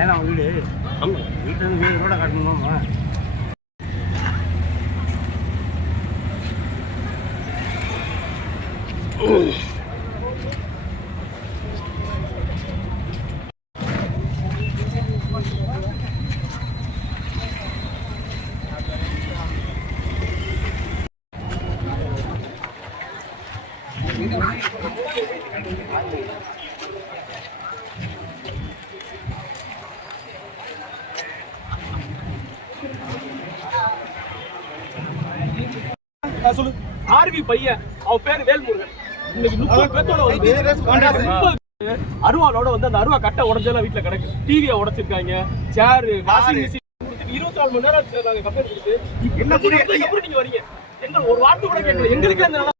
ஏன்னா வீடு ஆமாம் வீட்டில் இருந்து வீடு கூட கட்டணுமா சொல்லு ஆர்வி பையன் அவன் பேரு வேல்முருகன். இன்னைக்கு 30 பேத்தோட அருவாளோட வந்து அந்த அருவா கட்டை உடஞ்செல்லாம் வீட்டுல கிடக்கு. டிவியை உடைச்சிருக்காங்க, சேரு, வாஷிங் மிஷின் 24 மணி நேரம் கம்பெனி கொடுத்து என்ன எப்படி நீங்க வரீங்க? எங்க ஒரு வார்த்தை கூட கேட்கல. எங்களுக்கு அந்த